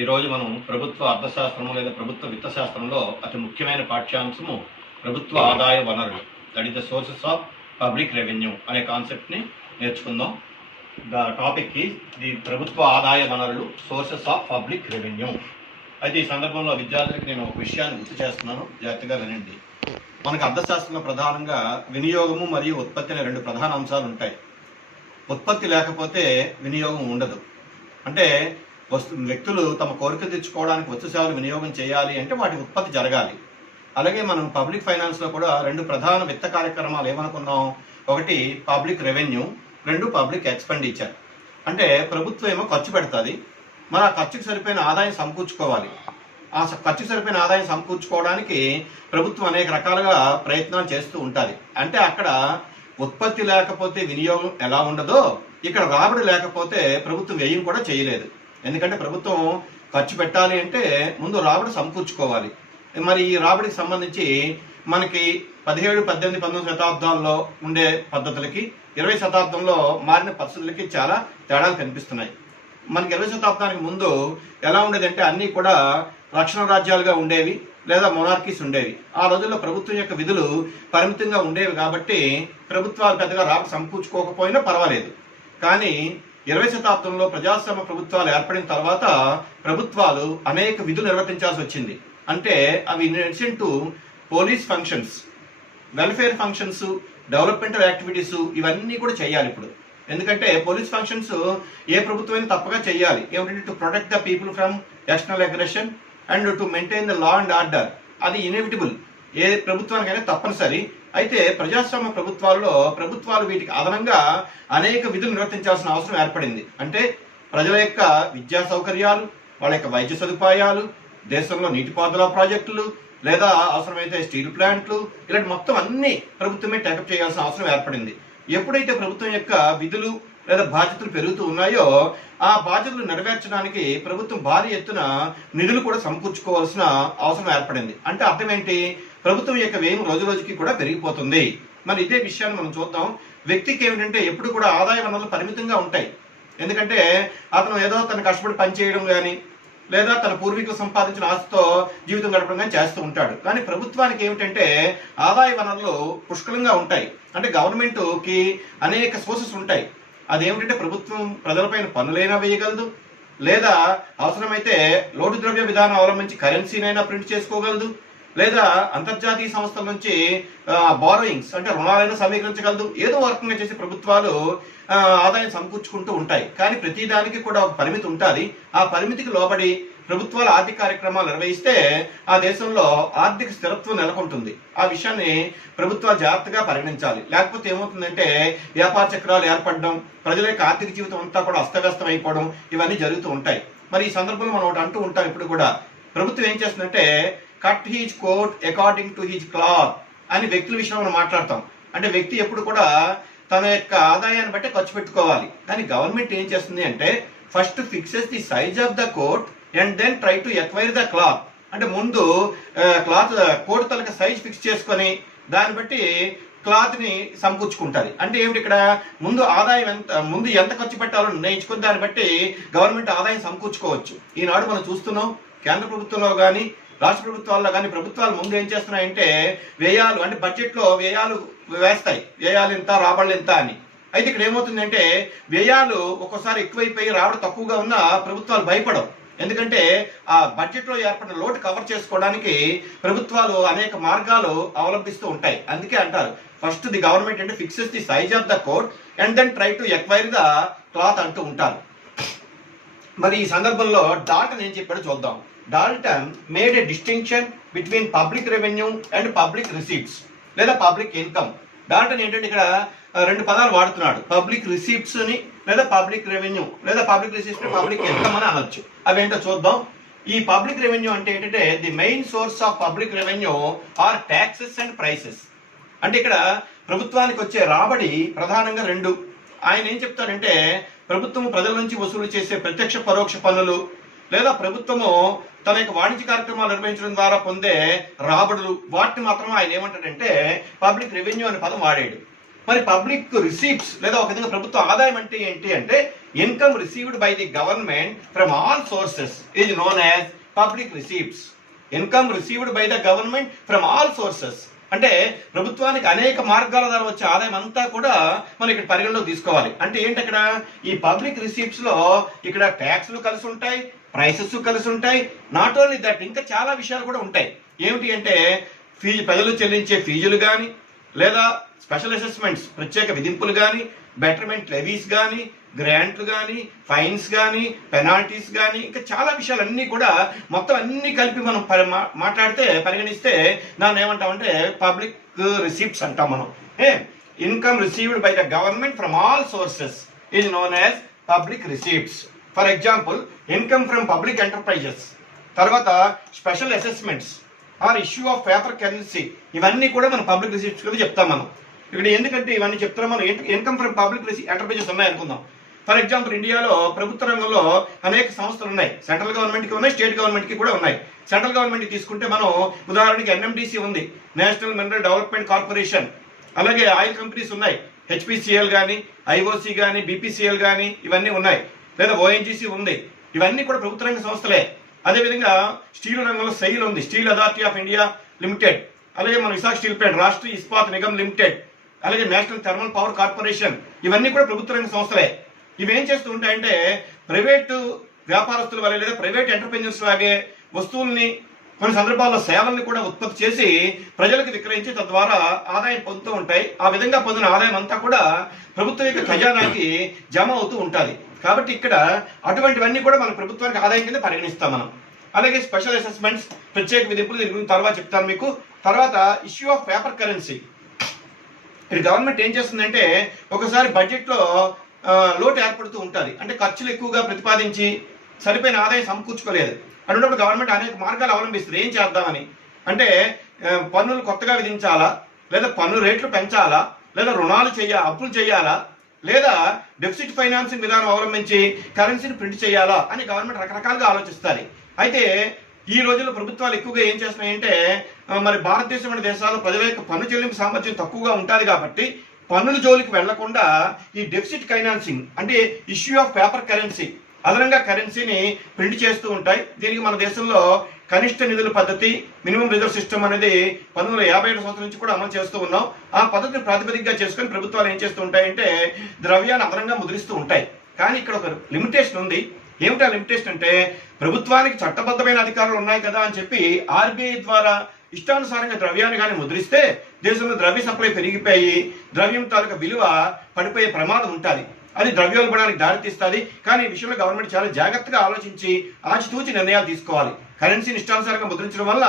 ఈరోజు మనం ప్రభుత్వ అర్థశాస్త్రము లేదా ప్రభుత్వ విత్త శాస్త్రంలో అతి ముఖ్యమైన పాఠ్యాంశము ప్రభుత్వ ఆదాయ వనరులు, that is the sources of public revenue అనే కాన్సెప్ట్ని నేర్చుకుందాం. ద టాపిక్ ఈజ్ ది ప్రభుత్వ ఆదాయ వనరులు, సోర్సెస్ ఆఫ్ పబ్లిక్ రెవెన్యూ. అయితే ఈ సందర్భంలో విద్యార్థులకు నేను ఒక విషయాన్ని గుర్తు చేస్తున్నాను, జాగ్రత్తగా వినండి. మనకు అర్థశాస్త్రంలో ప్రధానంగా వినియోగము మరియు ఉత్పత్తి అనే రెండు ప్రధాన అంశాలు ఉంటాయి. ఉత్పత్తి లేకపోతే వినియోగం ఉండదు. అంటే వ్యక్తులు తమ కోరిక తెచ్చుకోవడానికి వస్తు సేవలు వినియోగం చేయాలి అంటే వాటి ఉత్పత్తి జరగాలి. అలాగే మనం పబ్లిక్ ఫైనాన్స్లో కూడా రెండు ప్రధాన విత్త కార్యక్రమాలు ఏమనుకున్నాం, ఒకటి పబ్లిక్ రెవెన్యూ, రెండు పబ్లిక్ ఎక్స్పెండిచర్. అంటే ప్రభుత్వం ఏమో ఖర్చు పెడుతుంది, మన ఆ ఖర్చుకు సరిపోయిన ఆదాయం సమకూర్చుకోవాలి. ఆ ఖర్చుకు సరిపోయిన ఆదాయం సమకూర్చుకోవడానికి ప్రభుత్వం అనేక రకాలుగా ప్రయత్నాలు చేస్తూ ఉంటుంది. అంటే అక్కడ ఉత్పత్తి లేకపోతే వినియోగం ఎలా ఉండదో, ఇక్కడ రాబడి లేకపోతే ప్రభుత్వం వ్యయం కూడా చేయలేదు. ఎందుకంటే ప్రభుత్వం ఖర్చు పెట్టాలి అంటే ముందు రాబడి సమకూర్చుకోవాలి. మరి ఈ రాబడికి సంబంధించి మనకి 17, 18, 19 శతాబ్దాల్లో ఉండే పద్ధతులకి 20 శతాబ్దంలో మారిన పరిస్థితులకి చాలా తేడాలు కనిపిస్తున్నాయి. మనకి 20 శతాబ్దానికి ముందు ఎలా ఉండేదంటే అన్నీ కూడా రక్షణ రాజ్యాలుగా ఉండేవి లేదా మొనార్కీస్ ఉండేవి. ఆ రోజుల్లో ప్రభుత్వం యొక్క విధులు పరిమితంగా ఉండేవి కాబట్టి ప్రభుత్వాలు పెద్దగా రాబడి సమకూర్చుకోకపోయినా పర్వాలేదు. కానీ 20 శతాబ్దంలో ప్రజాస్వామ్య ప్రభుత్వాలు ఏర్పడిన తర్వాత ప్రభుత్వాలు అనేక విధులు నిర్వర్తించాల్సి వచ్చింది. అంటే అవి in addition to police functions, welfare functions, developmental activities, ఇవన్నీ కూడా చేయాలి ఇప్పుడు. ఎందుకంటే పోలీస్ ఫంక్షన్స్ ఏ ప్రభుత్వమైనా తప్పగా చేయాలి. ఏమిటంటే to protect the people from external aggression and to maintain the law and order. అది ఇన్ఎవిటబుల్, ఏ ప్రభుత్వానికైనా తప్పనిసరి. అయితే ప్రజాస్వామ్య ప్రభుత్వాల్లో ప్రభుత్వాలు వీటికి అదనంగా అనేక విధులు నిర్వర్తించాల్సిన అవసరం ఏర్పడింది. అంటే ప్రజల యొక్క విద్యా సౌకర్యాలు, వాళ్ళ యొక్క వైద్య సదుపాయాలు, దేశంలో నీటిపారుదల ప్రాజెక్టులు లేదా అవసరమైతే స్టీల్ ప్లాంట్లు, ఇలాంటి మొత్తం అన్ని ప్రభుత్వమే టేకప్ చేయాల్సిన అవసరం ఏర్పడింది. ఎప్పుడైతే ప్రభుత్వం యొక్క విధులు లేదా బాధ్యతలు పెరుగుతూ ఉన్నాయో ఆ బాధ్యతలు నెరవేర్చడానికి ప్రభుత్వం భారీ ఎత్తున నిధులు కూడా సమకూర్చుకోవాల్సిన అవసరం ఏర్పడింది. అంటే అర్థం ఏంటి, ప్రభుత్వం యొక్క వ్యయం రోజు రోజుకి కూడా పెరిగిపోతుంది. మరి ఇదే విషయాన్ని మనం చూద్దాం. వ్యక్తికి ఏమిటంటే ఎప్పుడు కూడా ఆదాయ వనరులు పరిమితంగా ఉంటాయి. ఎందుకంటే అతను ఏదో తన కష్టపడి పనిచేయడం కానీ లేదా తన పూర్వీకులు సంపాదించిన ఆస్తితో జీవితం గడపడం కానీ చేస్తూ ఉంటాడు. కానీ ప్రభుత్వానికి ఏమిటంటే ఆదాయ వనరులు పుష్కలంగా ఉంటాయి. అంటే గవర్నమెంట్కి అనేక సోర్సెస్ ఉంటాయి. అదేమిటంటే ప్రభుత్వం ప్రజలపైన పన్నులైనా వేయగలదు, లేదా అవసరమైతే లోటు ద్రవ్య విధానం అవలంబించి కరెన్సీనైనా ప్రింట్ చేసుకోగలదు, లేదా అంతర్జాతీయ సంస్థల నుంచి బారోయింగ్స్ అంటే రుణాలైనా సమీకరించగలదు. ఏదో రకంగా చేసి ప్రభుత్వాలు ఆదాయం సమకూర్చుకుంటూ ఉంటాయి. కానీ ప్రతిదానికి కూడా ఒక పరిమితి ఉంటుంది. ఆ పరిమితికి లోబడి ప్రభుత్వాలు ఆర్థిక కార్యక్రమాలు నిర్వహిస్తే ఆ దేశంలో ఆర్థిక స్థిరత్వం నెలకొంటుంది. ఆ విషయాన్ని ప్రభుత్వాలు జాగ్రత్తగా పరిగణించాలి. లేకపోతే ఏమవుతుందంటే వ్యాపార చక్రాలు ఏర్పడడం, ప్రజల యొక్క ఆర్థిక జీవితం అంతా కూడా అస్తవ్యస్తం అయిపోవడం, ఇవన్నీ జరుగుతూ ఉంటాయి. మరి ఈ సందర్భంలో మనం ఒకటి అంటూ ఉంటాం, ఇప్పుడు కూడా ప్రభుత్వం ఏం చేస్తుందంటే cut his coat according to his cloth అని వ్యక్తుల విషయంలో మనం మాట్లాడతాం. అంటే వ్యక్తి ఎప్పుడు కూడా తన యొక్క ఆదాయాన్ని బట్టి ఖర్చు పెట్టుకోవాలి. కానీ గవర్నమెంట్ ఏం చేస్తుంది అంటే first fixes the size of the coat and then try to acquire the cloth. అంటే ముందు కోట్ తలక సైజ్ ఫిక్స్ చేసుకొని దాన్ని బట్టి క్లాత్ ని సమకూర్చుకుంటారు. అంటే ఏమిటి, ఇక్కడ ముందు ఆదాయం ముందు ఎంత ఖర్చు పెట్టాలో నిర్ణయించుకుని దాన్ని బట్టి గవర్నమెంట్ ఆదాయం సమకూర్చుకోవచ్చు. ఈనాడు మనం చూస్తున్నాం, కేంద్ర ప్రభుత్వంలో కానీ రాష్ట్ర ప్రభుత్వాల్లో కానీ ప్రభుత్వాలు ముందు ఏం చేస్తున్నాయంటే వ్యయాలు, అంటే బడ్జెట్లో వ్యయాలు వేస్తాయి, వ్యయాలు ఎంత రాబడులు ఎంత అని. అయితే ఇక్కడ ఏమవుతుందంటే వ్యయాలు ఒక్కోసారి ఎక్కువైపోయి రాబడి తక్కువగా ఉన్న ప్రభుత్వాలు భయపడవు. ఎందుకంటే ఆ బడ్జెట్లో ఏర్పడిన లోటు కవర్ చేసుకోవడానికి ప్రభుత్వాలు అనేక మార్గాలు అవలంబిస్తూ ఉంటాయి. అందుకే అంటారు ఫస్ట్ ది గవర్నమెంట్ అంటే fixes the size of the coat and then try to acquire the cloth అంటూ ఉంటారు. మరి ఈ సందర్భంలో డాల్టన్ ఏం చెప్పాడో చూద్దాం. Dalton made a distinction between public revenue and public receipts లేదా పబ్లిక్ ఇన్కమ్. డాల్టన్ ఏంటంటే ఇక్కడ రెండు పదాలు వాడుతున్నాడు, పబ్లిక్ రిసీప్ట్స్ ని లేదా పబ్లిక్ రెవెన్యూ లేదా పబ్లిక్ రిసీప్ట్స్ పబ్లిక్ ఇన్కమ్ అని అనొచ్చు. అవేంటో చూద్దాం. ఈ పబ్లిక్ రెవెన్యూ అంటే ఏంటంటే the main source of public revenue are taxes and prices. అంటే ఇక్కడ ప్రభుత్వానికి వచ్చే రాబడి ప్రధానంగా రెండు. ఆయన ఏం చెప్తారంటే ప్రభుత్వం ప్రజల నుంచి వసూలు చేసే ప్రత్యక్ష పరోక్ష పన్నులు లేదా ప్రభుత్వము తన యొక్క వాణిజ్య కార్యక్రమాలు నిర్వహించడం ద్వారా పొందే రాబడులు, వాటిని మాత్రం ఆయన ఏమంటాడంటే పబ్లిక్ రెవెన్యూ అనే పదం వాడాడు. మరి పబ్లిక్ రిసీప్ట్స్ లేదా ఒక విధంగా ప్రభుత్వ ఆదాయం అంటే ఏంటి అంటే income received by the government from all sources is known as public receipts. Income received by the government from all sources అంటే ప్రభుత్వానికి అనేక మార్గాల ద్వారా వచ్చే ఆదాయం అంతా కూడా మనం ఇక్కడ పరిగణలోకి తీసుకోవాలి. అంటే ఏంటి అక్కడ ఈ పబ్లిక్ రిసీప్ట్స్ లో ఇక్కడ ట్యాక్స్లు కలిసి ఉంటాయి, ప్రైసెస్ కలిసి ఉంటాయి. నాట్ ఓన్లీ దట్ ఇంకా చాలా విషయాలు కూడా ఉంటాయి. ఏమిటి అంటే ప్రజలు చెల్లించే ఫీజులు కానీ లేదా స్పెషల్ అసెస్మెంట్స్ ప్రత్యేక విధింపులు కానీ, బెటర్మెంట్ లెవీస్ కానీ, గ్రాంట్లు కానీ, ఫైన్స్ కానీ, పెనాల్టీస్ కానీ, ఇంకా చాలా విషయాలన్నీ కూడా మొత్తం అన్ని కలిపి మనం పరిగణిస్తే దాన్ని ఏమంటామంటే పబ్లిక్ రిసీప్ట్స్ అంటాం మనం. Income received by the government from all sources is known as public receipts. For example income from public enterprises, తర్వాత special assessments or issue of paper currency, ఇవన్నీ కూడా మనం పబ్లిక్ రిసీప్ట్స్ కింద చెప్తాం మనం. ఇక్కడ ఎందుకంటే ఇవన్నీ చెప్తున్నాం మనం, ఇన్కమ్ ఫ్రమ్ పబ్లిక్ ఎంటర్ప్రైజెస్ ఉన్నాయి అనుకుందాం. ఫర్ ఎగ్జాంపుల్ ఇండియాలో ప్రభుత్వ రంగంలో అనేక సంస్థలు ఉన్నాయి. సెంట్రల్ గవర్నమెంట్కి ఉన్నాయి, స్టేట్ గవర్నమెంట్కి కూడా ఉన్నాయి. సెంట్రల్ గవర్నమెంట్ తీసుకుంటే మనం ఉదాహరణకి ఎన్ఎండిసి ఉంది, నేషనల్ మినరల్ డెవలప్మెంట్ కార్పొరేషన్. అలాగే ఆయిల్ కంపెనీస్ ఉన్నాయి, హెచ్పిసిఎల్ కానీ, ఐఓసి కానీ, బీపీసీఎల్ కానీ, ఇవన్నీ ఉన్నాయి. లేదా ఓఎన్జీసీ ఉంది. ఇవన్నీ కూడా ప్రభుత్వ రంగ సంస్థలే. అదేవిధంగా స్టీల్ రంగంలో సెయిల్ ఉంది, steel authority of India limited. అలాగే మన Visakha steel plant, Rashtriya Ispat Nigam limited, అలాగే నేషనల్ థర్మల్ పవర్ కార్పొరేషన్, ఇవన్నీ కూడా ప్రభుత్వ రంగ సంస్థలే. ఇవేం చేస్తూ ఉంటాయంటే ప్రైవేటు వ్యాపారస్తుల వల్ల లేదా ప్రైవేట్ ఎంటర్ప్రైజర్స్ లాగే వస్తువుల్ని కొన్ని సందర్భాల్లో సేవల్ని కూడా ఉత్పత్తి చేసి ప్రజలకు విక్రయించి తద్వారా ఆదాయం పొందుతూ ఉంటాయి. ఆ విధంగా పొందిన ఆదాయం అంతా కూడా ప్రభుత్వం యొక్క ఖజానాకి జమ అవుతూ ఉంటుంది. కాబట్టి ఇక్కడ అటువంటివన్నీ కూడా మన ప్రభుత్వానికి ఆదాయం కింద పరిగణిస్తాం మనం. అలాగే స్పెషల్ అసెస్మెంట్స్, ప్రత్యేక విధింపులు, దీని గురించి తర్వాత చెప్తాను మీకు. తర్వాత ఇష్యూ ఆఫ్ పేపర్ కరెన్సీ. ఇది గవర్నమెంట్ ఏం చేస్తుందంటే ఒకసారి బడ్జెట్లో లోటు ఏర్పడుతూ ఉంటుంది. అంటే ఖర్చులు ఎక్కువగా ప్రతిపాదించి సరిపోయిన ఆదాయం సమకూర్చుకోలేదు. అటువంటిప్పుడు గవర్నమెంట్ అనేక మార్గాలు అవలంబిస్తుంది. ఏం చేద్దామని అంటే పన్నులు కొత్తగా విధించాలా, లేదా పన్ను రేట్లు పెంచాలా, లేదా రుణాలు అప్పులు చేయాలా, లేదా డెఫిసిట్ ఫైనాన్సింగ్ విధానం అవలంబించి కరెన్సీని ప్రింట్ చేయాలా అని గవర్నమెంట్ రకరకాలుగా ఆలోచిస్తుంది. అయితే ఈ రోజుల్లో ప్రభుత్వాలు ఎక్కువగా ఏం చేస్తున్నాయంటే మరి భారతదేశం అనే దేశాల్లో ప్రజల యొక్క పన్ను చెల్లింపు సామర్థ్యం తక్కువగా ఉంటుంది కాబట్టి పన్నుల జోలికి వెళ్లకుండా ఈ డెఫిసిట్ ఫైనాన్సింగ్ అంటే ఇష్యూ ఆఫ్ పేపర్ కరెన్సీ, అదనంగా కరెన్సీని ప్రింట్ చేస్తూ ఉంటాయి. దీనికి మన దేశంలో కనిష్ట నిధుల పద్ధతి, మినిమం రిజర్వ్ సిస్టమ్ అనేది 1957 సంవత్సరం నుంచి కూడా అమలు చేస్తూ ఉన్నాం. ఆ పద్ధతిని ప్రాతిపదికగా చేసుకొని ప్రభుత్వాలు ఏం చేస్తూ ఉంటాయంటే ద్రవ్యాన్ని అదనంగా ముద్రిస్తూ ఉంటాయి. కానీ ఇక్కడ ఒక లిమిటేషన్ ఉంది. ఏమిటా లిమిటేషన్ అంటే ప్రభుత్వానికి చట్టబద్ధమైన అధికారాలు ఉన్నాయి కదా అని చెప్పి ఆర్బీఐ ద్వారా ఇష్టానుసారంగా ద్రవ్యాన్ని కానీ ముద్రిస్తే దేశంలో ద్రవ్య సప్లై పెరిగిపోయి ద్రవ్యం తాలూకా విలువ పడిపోయే ప్రమాదం ఉంటుంది. అది ద్రవ్యోల్బణానికి దారితీస్తుంది. కానీ ఈ విషయంలో గవర్నమెంట్ చాలా జాగ్రత్తగా ఆలోచించి ఆచితూచి నిర్ణయాలు తీసుకోవాలి. కరెన్సీని ఇష్టానుసారంగా ముద్రించడం వల్ల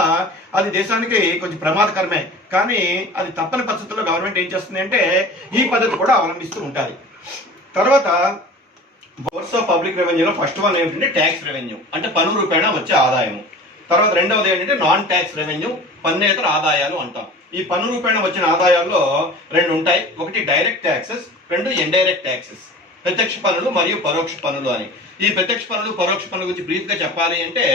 అది దేశానికి కొంచెం ప్రమాదకరమే. కానీ అది తప్పని పరిస్థితుల్లో గవర్నమెంట్ ఏం చేస్తుంది అంటే ఈ పద్ధతి కూడా అవలంబిస్తూ ఉంటుంది. తర్వాత సోర్స్ ఆఫ్ పబ్లిక్ రెవెన్యూలో ఫస్ట్ వన్ ఏంటంటే ట్యాక్స్ రెవెన్యూ, అంటే పన్ను రూపేణా వచ్చే ఆదాయము. తర్వాత రెండవది ఏంటంటే నాన్ ట్యాక్స్ రెవెన్యూ, పన్నేతర ఆదాయాలు అంటాం. ఈ పన్ను రూపేణా వచ్చిన ఆదాయాల్లో రెండు ఉంటాయి. ఒకటి డైరెక్ట్ ట్యాక్సెస్, రెండు ఇండైరెక్ట్ ట్యాక్సెస్, ప్రత్యక్ష పన్నులు మరియు పరోక్ష పన్నులు అని. ఈ ప్రత్యక్ష పన్నులు, పరోక్ష పన్నుల గురించి బ్రీఫ్ గా చెప్పాలి అంటే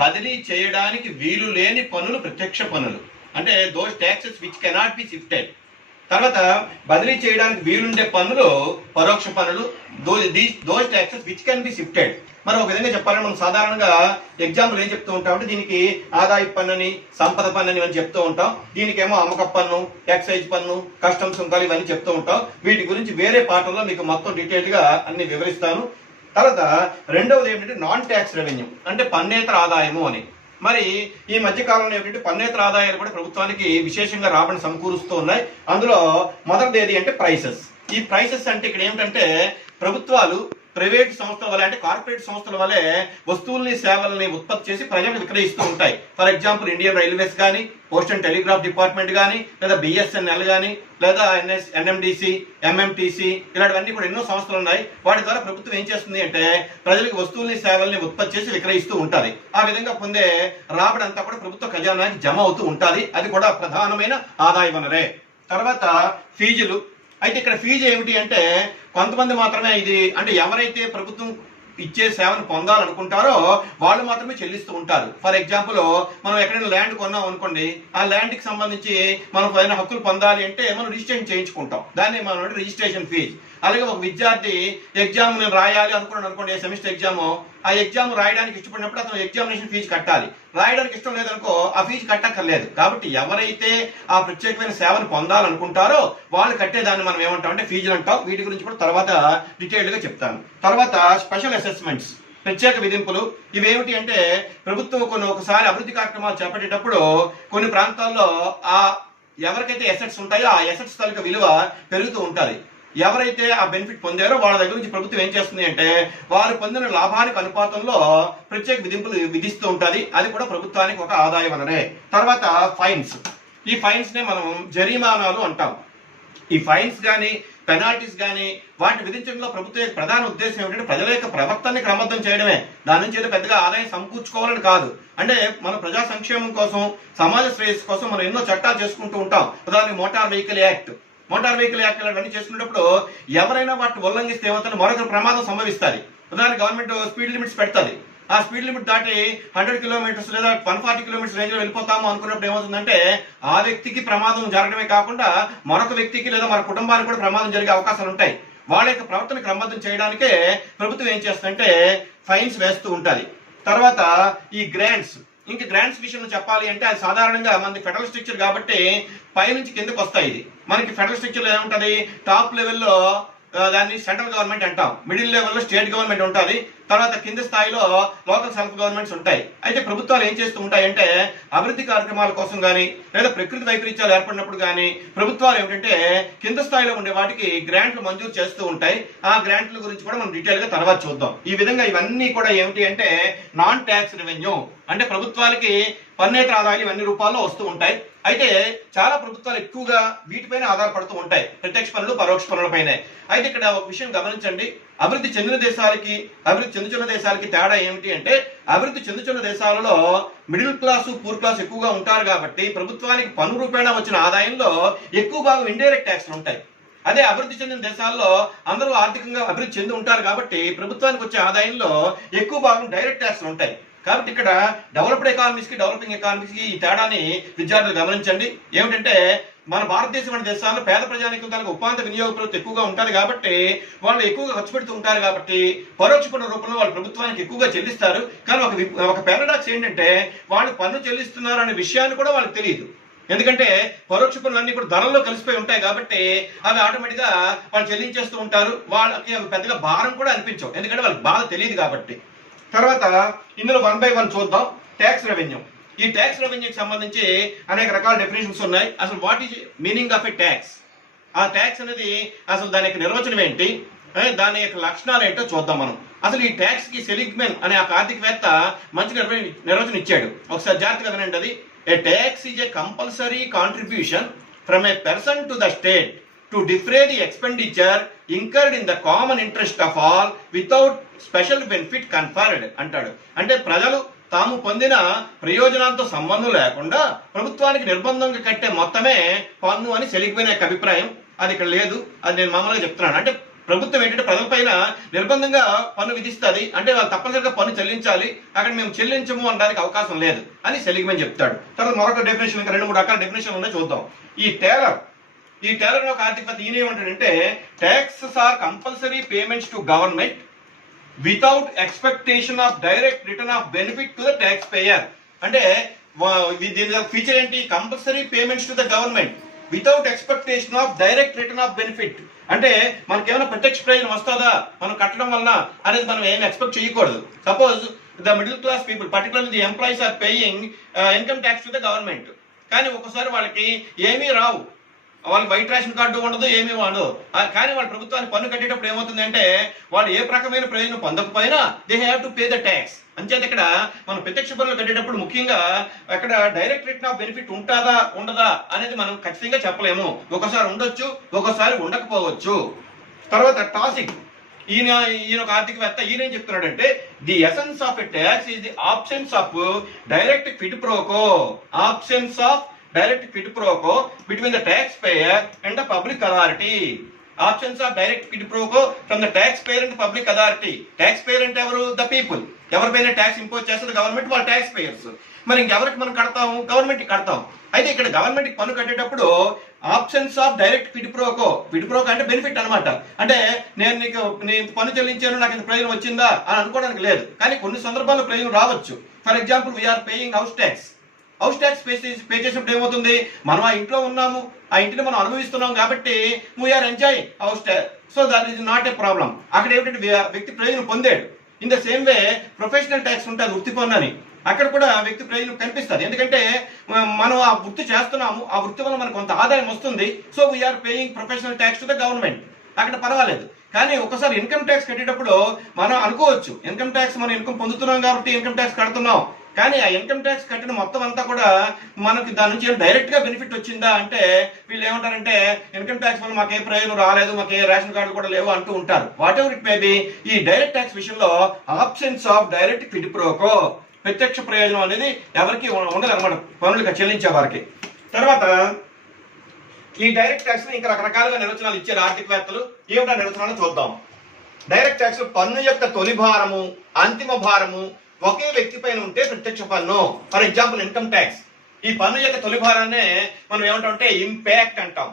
బదిలీ చేయడానికి వీలు లేని పన్నులు ప్రత్యక్ష పన్నులు, అంటే those taxes which cannot be shifted. తర్వాత బదిలీ చేయడానికి వీలుండే పన్నులు పరోక్ష పన్నులు, those taxes which can be shifted. మరి ఒక విధంగా చెప్పాలంటే మనం సాధారణంగా ఎగ్జాంపుల్ ఏం చెప్తూ ఉంటాం అంటే దీనికి ఆదాయ పన్ను అని, సంపద పన్ను అని చెప్తూ ఉంటాం. దీనికేమో అమ్మక పన్ను, ఎక్సైజ్ పన్ను, కస్టమ్స్ సుంకాలు ఇవన్నీ చెప్తూ ఉంటాం. వీటి గురించి వేరే పాఠంలో మీకు మొత్తం డీటెయిల్ గా అన్ని వివరిస్తాను. తర్వాత రెండవది ఏంటంటే నాన్ ట్యాక్స్ రెవెన్యూ, అంటే పన్నేతర ఆదాయము అని. మరి ఈ మధ్య కాలంలో ఏంటంటే పన్నేతర ఆదాయాలు కూడా ప్రభుత్వానికి విశేషంగా రాబడి సమకూరుస్తూ ఉన్నాయి. అందులో మొదటిది ఏది అంటే ప్రైసెస్. ఈ ప్రైసెస్ అంటే ఇక్కడ ఏమిటంటే ప్రభుత్వాలు ప్రైవేట్ సంస్థల వల్ల, అంటే కార్పొరేట్ సంస్థల వల్లే వస్తువుల్ని, సేవల్ని ఉత్పత్తి చేసి ప్రజలకు విక్రయిస్తూ ఉంటాయి. ఫర్ ఎగ్జాంపుల్ ఇండియన్ రైల్వేస్ కానీ, పోస్ట్ అండ్ టెలిగ్రాఫ్ డిపార్ట్మెంట్ కానీ, లేదా బిఎస్ఎన్ఎల్ కానీ, లేదా ఎన్ఎండిసి, ఎంఎంటీసీ, ఇలాంటివన్నీ కూడా ఎన్నో సంస్థలు ఉన్నాయి. వాటి ద్వారా ప్రభుత్వం ఏం చేస్తుంది అంటే ప్రజలకు వస్తువుల్ని, సేవల్ని ఉత్పత్తి చేసి విక్రయిస్తూ ఉంటుంది. ఆ విధంగా పొందే రాబడి అంతా కూడా ప్రభుత్వ ఖజానాకి జమ అవుతూ ఉంటుంది. అది కూడా ప్రధానమైన ఆదాయ వనరే. తర్వాత ఫీజులు. అయితే ఇక్కడ ఫీజు ఏమిటి అంటే కొంతమంది మాత్రమే ఇది, అంటే ఎవరైతే ప్రభుత్వం ఇచ్చే సేవను పొందాలనుకుంటారో వాళ్ళు మాత్రమే చెల్లిస్తూ ఉంటారు. ఫర్ ఎగ్జాంపుల్ మనం ఎక్కడైనా ల్యాండ్ కొన్నాం అనుకోండి, ఆ ల్యాండ్కి సంబంధించి మనం పైన హక్కులు పొందాలి అంటే మనం రిజిస్ట్రేషన్ చేయించుకుంటాం, దాన్ని మనం రిజిస్ట్రేషన్ ఫీజు. అలాగే ఒక విద్యార్థి ఎగ్జామ్ నేను రాయాలి అనుకున్నాను అనుకోండి, సెమిస్టర్ ఎగ్జామ్, ఆ ఎగ్జామ్ రాయడానికి ఇష్టపడినప్పుడు అతను ఎగ్జామినేషన్ ఫీజు కట్టాలి. రాయడానికి ఇష్టం లేదనుకో ఆ ఫీజు కట్టక్కర్లేదు. కాబట్టి ఎవరైతే ఆ ప్రత్యేకమైన సేవను పొందాలనుకుంటారో వాళ్ళు కట్టేదాన్ని మనం ఏమంటాం అంటే ఫీజులు అంటాం. వీటి గురించి కూడా తర్వాత డీటెయిల్డ్గా చెప్తాను. తర్వాత స్పెషల్ అసెస్మెంట్స్, ప్రత్యేక విధింపులు. ఇవేమిటి అంటే ప్రభుత్వం ఒకసారి అభివృద్ధి కార్యక్రమాలు చేపట్టేటప్పుడు కొన్ని ప్రాంతాల్లో ఆ ఎవరికైతే ఎసెట్స్ ఉంటాయో ఆ ఎసెట్స్ తాలూకా విలువ పెరుగుతూ ఉంటుంది. ఎవరైతే ఆ బెనిఫిట్ పొందారో వాళ్ళ దగ్గర నుంచి ప్రభుత్వం ఏం చేస్తుంది అంటే వారు పొందిన లాభానికి అనుపాతంలో ప్రత్యేక విధింపులు విధిస్తూ ఉంటుంది. అది కూడా ప్రభుత్వానికి ఒక ఆదాయ వనరే. తర్వాత ఫైన్స్. ఈ ఫైన్స్ నే మనం జరిమానాలు అంటాం. ఈ ఫైన్స్ కానీ పెనాల్టీస్ కానీ వాటిని విధించడంలో ప్రభుత్వం ప్రధాన ఉద్దేశం ఏమిటంటే ప్రజల యొక్క ప్రవర్తనని క్రమబద్ధం చేయడమే. దాని నుంచి ఏదో పెద్దగా ఆదాయం సమకూర్చుకోవాలని కాదు. అంటే మన ప్రజా సంక్షేమం కోసం, సమాజ శ్రేయస్సు కోసం మనం ఎన్నో చట్టాలు చేసుకుంటూ ఉంటాం. ఉదాహరణకి మోటార్ వెహికల్ యాక్ట్ అవన్నీ చేసుకునేటప్పుడు ఎవరైనా వాటిని ఉల్లంఘిస్తే ఏమవుతుంది, మరొక ప్రమాదం సంభవిస్తుంది. ఉదాహరణకి గవర్నమెంట్ స్పీడ్ లిమిట్స్ పెడుతుంది. ఆ స్పీడ్ లిమిట్ దాటి 100 కిలోమీటర్స్ లేదా 140 కిలోమీటర్స్ రేంజ్ లో వెళ్ళిపోతాము అనుకున్నప్పుడు ఏమవుతుందంటే ఆ వ్యక్తికి ప్రమాదం జరగడమే కాకుండా మరొక వ్యక్తికి లేదా మన కుటుంబానికి కూడా ప్రమాదం జరిగే అవకాశాలు ఉంటాయి. వాళ్ళ యొక్క ప్రవర్తన క్రమబద్ధం చేయడానికే ప్రభుత్వం ఏం చేస్తుందంటే ఫైన్స్ వేస్తూ ఉంటుంది. తర్వాత ఈ గ్రాంట్స్. ఇంకా గ్రాంట్స్ విషయంలో చెప్పాలి అంటే అది సాధారణంగా మనది ఫెడరల్ స్ట్రక్చర్ కాబట్టి పైనుంచి కిందకు వస్తాయి. ఇది మనకి ఫెడరల్ స్ట్రక్చర్ ఏముంటది, టాప్ లెవెల్లో దాన్ని సెంట్రల్ గవర్నమెంట్ అంటాం, మిడిల్ లెవెల్లో స్టేట్ గవర్నమెంట్ ఉంటుంది, తర్వాత కింద స్థాయిలో లోకల్ సెల్ఫ్ గవర్నమెంట్స్ ఉంటాయి. అయితే ప్రభుత్వాలు ఏం చేస్తూ ఉంటాయంటే అభివృద్ధి కార్యక్రమాల కోసం కానీ లేదా ప్రకృతి వైపరీత్యాలు ఏర్పడినప్పుడు కానీ ప్రభుత్వాలు ఏమిటంటే కింద స్థాయిలో ఉండే వాటికి గ్రాంట్లు మంజూరు చేస్తూ ఉంటాయి. ఆ గ్రాంట్ల గురించి కూడా మనం డీటెయిల్ గా తర్వాత చూద్దాం. ఈ విధంగా ఇవన్నీ కూడా ఏమిటి అంటే నాన్ ట్యాక్స్ రెవెన్యూ, అంటే ప్రభుత్వాలకి పన్నేతర ఆదాయాలు ఇవన్నీ రూపాల్లో వస్తూ ఉంటాయి. అయితే చాలా ప్రభుత్వాలు ఎక్కువగా వీటిపైన ఆధారపడుతూ ఉంటాయి, ప్రత్యక్ష పన్నులు పరోక్ష పన్నులపైనే. అయితే ఇక్కడ ఒక విషయం గమనించండి, అభివృద్ధి చెందిన దేశాలకి అభివృద్ధి చెందుతున్న దేశాలకి తేడా ఏమిటి అంటే అభివృద్ధి చెందుతున్న దేశాలలో మిడిల్ క్లాసు పూర్ క్లాస్ ఎక్కువగా ఉంటారు కాబట్టి ప్రభుత్వానికి పన్ను రూపేణా వచ్చిన ఆదాయంలో ఎక్కువ భాగం ఇండైరెక్ట్ ట్యాక్స్లు ఉంటాయి. అదే అభివృద్ధి చెందిన దేశాల్లో అందరూ ఆర్థికంగా అభివృద్ధి చెంది ఉంటారు కాబట్టి ప్రభుత్వానికి వచ్చే ఆదాయంలో ఎక్కువ భాగం డైరెక్ట్ ట్యాక్స్లు ఉంటాయి. కాబట్టి ఇక్కడ డెవలప్డ్ ఎకానమీస్ కి డెవలపింగ్ ఎకానమీస్ కి ఈ తేడాని విద్యార్థులు గమనించండి. ఏమిటంటే మన భారతదేశం వంటి దేశాల్లో పేద ప్రజానికం కనుక ఉపాంత వినియోగ ప్రభుత్వం ఎక్కువగా ఉంటారు కాబట్టి వాళ్ళు ఎక్కువగా ఖర్చు పెడుతూ ఉంటారు కాబట్టి పరోక్ష పన్ను రూపంలో వాళ్ళు ప్రభుత్వానికి ఎక్కువగా చెల్లిస్తారు. కానీ ఒక పారాడాక్స్ ఏంటంటే వాళ్ళు పన్ను చెల్లిస్తున్నారు అనే విషయాన్ని కూడా వాళ్ళకి తెలియదు. ఎందుకంటే పరోక్ష పన్నులన్నీ కూడా ధరల్లో కలిసిపోయి ఉంటాయి కాబట్టి అవి ఆటోమేటిక్ గా వాళ్ళు చెల్లించేస్తూ ఉంటారు. వాళ్ళకి అవి పెద్దగా భారం కూడా అనిపించవు, ఎందుకంటే వాళ్ళకి బాధ తెలియదు కాబట్టి. తర్వాత ఇందులో 1 by 1 చూద్దాం. Tax revenue. ఈ ట్యాక్స్ రెవెన్యూకి సంబంధించి అనేక రకాల డెఫినేషన్స్ ఉన్నాయి. అసలు what is meaning of a tax, ఆ ట్యాక్స్ అనేది అసలు దాని యొక్క నిర్వచనం ఏంటి, దాని యొక్క లక్షణాలు ఏంటో చూద్దాం మనం. అసలు ఈ ట్యాక్స్ కి సెలిగ్మెన్ అనే ఒక ఆర్థికవేత్త మంచి నిర్వచనం ఇచ్చాడు. ఒకసారి జాగ్రత్తగా వినండి. అది a tax is a compulsory contribution from a person to the state to defray the expenditure incurred in the common interest of all without special benefit conferred అంటాడు. అంటే ప్రజలు తాము పొందిన ప్రయోజనాలతో సంబంధం లేకుండా ప్రభుత్వానికి నిర్బంధంగా కట్టే మొత్తమే పన్ను అని సెలిగ్మెన్ యొక్క అభిప్రాయం. అది ఇక్కడ లేదు, అది నేను మామూలుగా చెప్తున్నాను. అంటే ప్రభుత్వం ఏంటంటే ప్రజలపైన నిర్బంధంగా పన్ను విధిస్తుంది, అంటే వాళ్ళు తప్పనిసరిగా పన్ను చెల్లించాలి, అక్కడ మేము చెల్లించము అనడానికి అవకాశం లేదు అని సెలిగ్మెన్ చెప్తాడు. తర్వాత మరొక డెఫినేషన్, ఇంకా 2-3 రకాల డెఫినేషన్ ఉన్నాయి చూద్దాం. ఈ టేలర్ ఒక ఆర్థికవేత్త ఈయన ఏమంటాడంటే taxes are compulsory payments to government without expectation of direct return of benefit to the taxpayer. అంటే దీని ఫీచర్ ఏంటి, compulsory payments to the government without expectation of direct return of benefit. అంటే మనకేమైనా ప్రత్యక్ష ప్రయోజనం వస్తుందా మనం కట్టడం వలన అనేది మనం ఏమి ఎక్స్పెక్ట్ చేయకూడదు. Suppose the middle class people particularly the employees are paying income tax to the government, కానీ ఒకసారి వాళ్ళకి ఏమీ రావు, వాళ్ళకి వైట్ రేషన్ కార్డు ఉండదు, ఏమీ ఉండదు, కానీ వాళ్ళు ప్రభుత్వానికి పన్ను కట్టేటప్పుడు ఏమవుతుందంటే వాళ్ళు ఏ రకమైన ప్రయోజనం పొందకపోయినా they have to pay the tax. అంచేత ఇక్కడ మనం ప్రత్యక్ష పన్నులు కట్టేటప్పుడు ముఖ్యంగా అక్కడ డైరెక్ట్ రిటర్న్ ఆఫ్ బెనిఫిట్ ఉంటుందా ఉండదా అనేది మనం ఖచ్చితంగా చెప్పలేము. ఒకసారి ఉండొచ్చు, ఒకసారి ఉండకపోవచ్చు. తర్వాత టాసిక్. ఈయన ఒక ఆర్థికవేత్త ఈయన ఏం చెప్తున్నాడంటే the essence of a tax is the absence of direct quid pro quo, absence of direct quid pro quo between the taxpayer and the public authority. Absence of direct quid pro quo from the taxpayer and public authority. Taxpayer అంటే ఎవరు? The people. ఎవరిపైన tax impose చేస్తుంది government, వాళ్ళ taxpayers. మరి ఇంకెవరికి మనం కడతాము? Government కి కడతాం. అయితే ఇక్కడ గవర్నమెంట్ కి పన్ను కట్టేటప్పుడు options of direct quid pro quo. Quid pro quo అంటే బెనిఫిట్ అనమాట. అంటే నేను పన్ను చెల్లించాను, నాకు ఇంత ప్రయోజనం వచ్చిందా అని అనుకోవడానికి లేదు. కానీ కొన్ని సందర్భాల్లో ప్రయోజనం రావచ్చు. For example we are paying house tax. House tax pay చేసినప్పుడు ఏమవుతుంది? మనం ఆ ఇంట్లో ఉన్నాము, ఆ ఇంటిని మనం అనుభవిస్తున్నాం కాబట్టి we are enjoy house tax. So that is not a problem. అక్కడ ఏమిటంటే వ్యక్తి ప్రయోజనం పొందాడు. In the same way professional tax ఉంటుంది, వృత్తి పన్ను అని. అక్కడ కూడా వ్యక్తి ప్రయోజనం కనిపిస్తుంది. ఎందుకంటే మనం ఆ వృత్తి చేస్తున్నాము, ఆ వృత్తి వల్ల మనకు కొంత ఆదాయం వస్తుంది. So we are paying professional tax to the government. అక్కడ పర్వాలేదు. కానీ ఒకసారి ఇన్కమ్ ట్యాక్స్ కట్టేటప్పుడు మనం అనుకోవచ్చు, ఇన్కమ్ ట్యాక్స్ మనం ఇన్కమ్ పొందుతున్నాం కాబట్టి ఇన్కమ్ ట్యాక్స్ కడుతున్నాం. కానీ ఆ ఇన్కమ్ ట్యాక్స్ కట్టిన మొత్తం అంతా కూడా మనకి దాని నుంచి డైరెక్ట్ గా బెనిఫిట్ వచ్చిందా అంటే వీళ్ళు ఏమంటారంటే ఇన్కమ్ ట్యాక్స్ వల్ల మాకు ఏ ప్రయోజనం రాలేదు, మాకు ఏ రేషన్ కార్డు కూడా లేవు అంటూ ఉంటారు. Whatever it may be, ఈ డైరెక్ట్ ట్యాక్స్ విషయంలో options of direct quid pro quo, ప్రత్యక్ష ప్రయోజనం అనేది ఎవరికి ఉండదు అనమాట, పన్నులు చెల్లించే వారికి. తర్వాత ఈ డైరెక్ట్ ట్యాక్స్ ఇంకా రకరకాలుగా నిర్వచనాలు ఇచ్చారు ఆర్థికవేత్తలు. ఏమిటా నిర్వచనాలు చూద్దాం. డైరెక్ట్ ట్యాక్స్ పన్ను యొక్క తొలి భారము, అంతిమ భారము ఒకే వ్యక్తి పైన ఉంటే ప్రత్యక్ష పన్ను. For example income tax. ఈ పన్ను యొక్క తొలి భారాన్ని మనం ఏమంటామంటే ఇంపాక్ట్ అంటాం.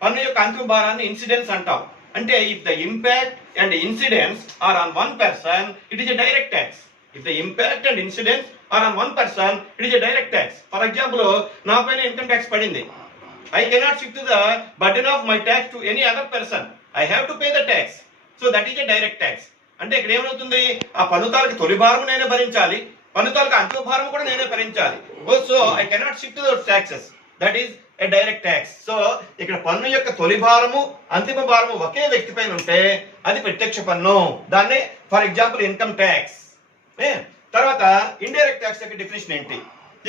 పన్ను యొక్క అంతిమ భారాన్ని ఇన్సిడెన్స్ అంటాం. అంటే if the impact and incidence are on one person, it is a direct tax. If the impact and incidence are on one person, it is a direct tax. For example, నా పైన income tax పడింది. I cannot shift the burden of my tax to any other person. I have to pay the tax. So that is a direct tax. అంటే ఇక్కడ ఏమవుతుంది? ఆ పన్ను తాలూకు తొలి భారం నేనే భరించాలి, పన్ను తాలూకు అంతిమ భారం కూడా నేనే భరించాలి. So I cannot shift those taxes. That is a direct tax. So ఇక్కడ పన్ను యొక్క తొలి భారము, అంతిమ భారము ఒకే వ్యక్తి పైన ఉంటే అది ప్రత్యక్ష పన్ను. దాన్నే ఫర్ ఎగ్జాంపుల్ ఇన్కమ్ ట్యాక్స్. తర్వాత ఇండైరెక్ట్ ట్యాక్స్ యొక్క డెఫినేషన్ ఏంటి?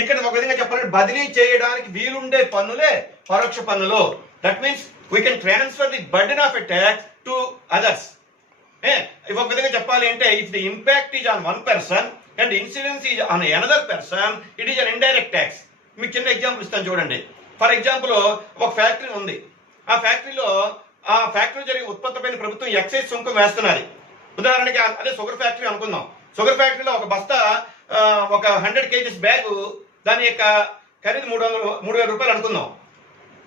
ఇక్కడ ఒక విధంగా చెప్పాలంటే బదిలీ చేయడానికి వీలుండే పన్నులే పరోక్ష పన్నులు. That means we can transfer the burden of a tax to others. ఒక విధంగా చెప్పాలి అంటే if the impact is on one person and incidence is on another person, it is an indirect tax. మీకు చిన్న ఎగ్జాంపుల్ ఇస్తాను చూడండి. For example ఒక factory ఉంది. ఆ ఫ్యాక్టరీ జరిగే ఉత్పత్తి పైన ప్రభుత్వం ఎక్సైజ్ సుంకం వేస్తున్నది. ఉదాహరణకి అదే షుగర్ ఫ్యాక్టరీ అనుకుందాం. షుగర్ ఫ్యాక్టరీలో ఒక బస్తా ఒక 100 kgs బ్యాగు, దాని యొక్క ఖరీదు 3,000 రూపాయలు అనుకుందాం.